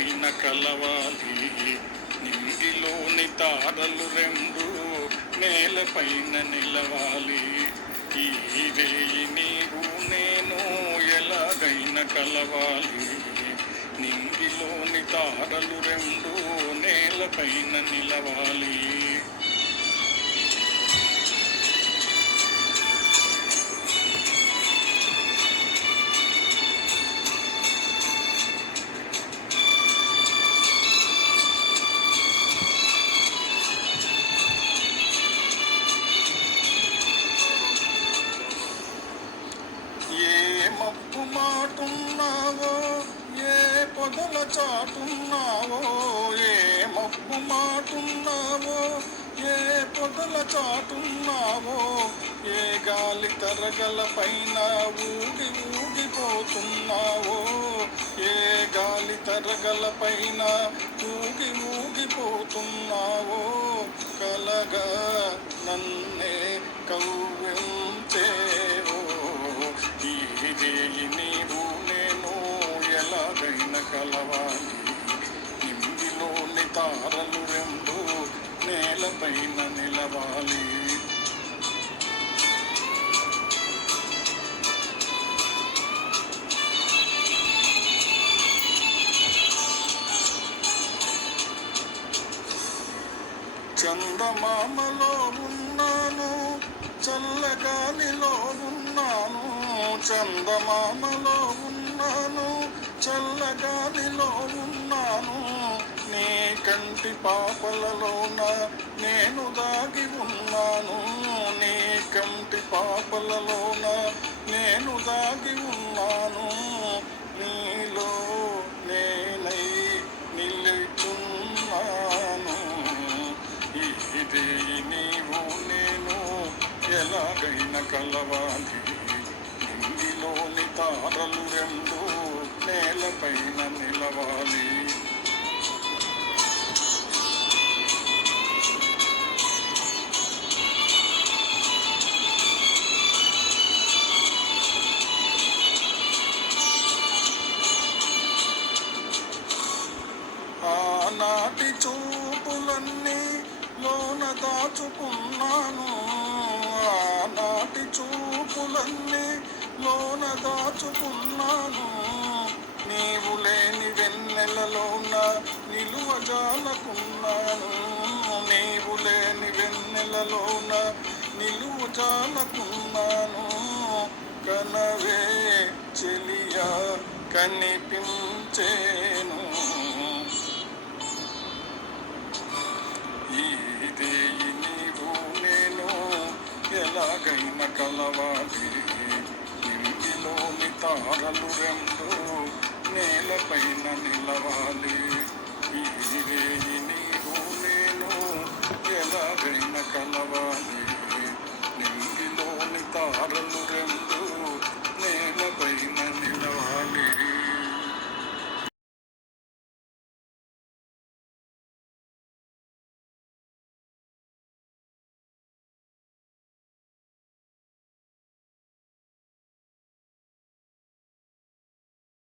ఎలాగైనా కలవాలి. నింగిలోని తారలు రెండు నేలపైన నిలవాలి. ఈ వేయి నీవు నేను ఎలాగైనా కలవాలి. నింగిలోని తారలు రెండు నేలపైన నిలవాలి. మబ్బు మాటున్నావో ఏ పొదల చాటున్నావో, ఏ మబ్బు మాటున్నావో ఏ పొదల చాటున్నావో, ఏ గాలి తరగల పైన ఊగి ఊగిపోతున్నావో, ఏ గాలి తరగల పైన ఊగి ఊగిపోతున్నావో, కలగా నన్నే కవ్వించేవో. ఈ నీవు నేను ఎలాగైనా కలవాలి. నింగిలోని తారలు రెండు నేలపైన నిలవాలి. చందమామలో ఉన్నాను, చల్లగాలిలో ఉన్నాను. చందమామలో ఉన్నాను, చల్లగాలిలో ఉన్నాను. నీ కంటి పాపలలోన నేను దాగి ఉన్నాను. నీ కంటి పాపలలోన నేను దాగి ఉన్నాను. నీలో నేనై నిలుచున్నాను. ఇదే నీవు నేను ఎలాగైనా కలవాలి. నింగిలోని తారలు రెండు నేలపైన నిలవాలి. ఆనాటి చూపులన్నీ లోన దాచుకున్నాను. ఆనాటి చూపులన్నీ లోన దాచుకున్నాను. నీవు లేని వెన్నెలలోన నిలువజాలకున్నాను. నీవు లేని వెన్నెలలోన నిలువజాలకున్నాను. కనవే చెలియా కనిపించేను. ఇదే నీవు నేను ఎలాగైనా కలవాలి. నింగిలోని తారలు రెండు నేలపైన నిలవాలి. ఇదే నీవు నేను ఎలాగైనా కలవాలి. నింగిలోని తారలు రెండు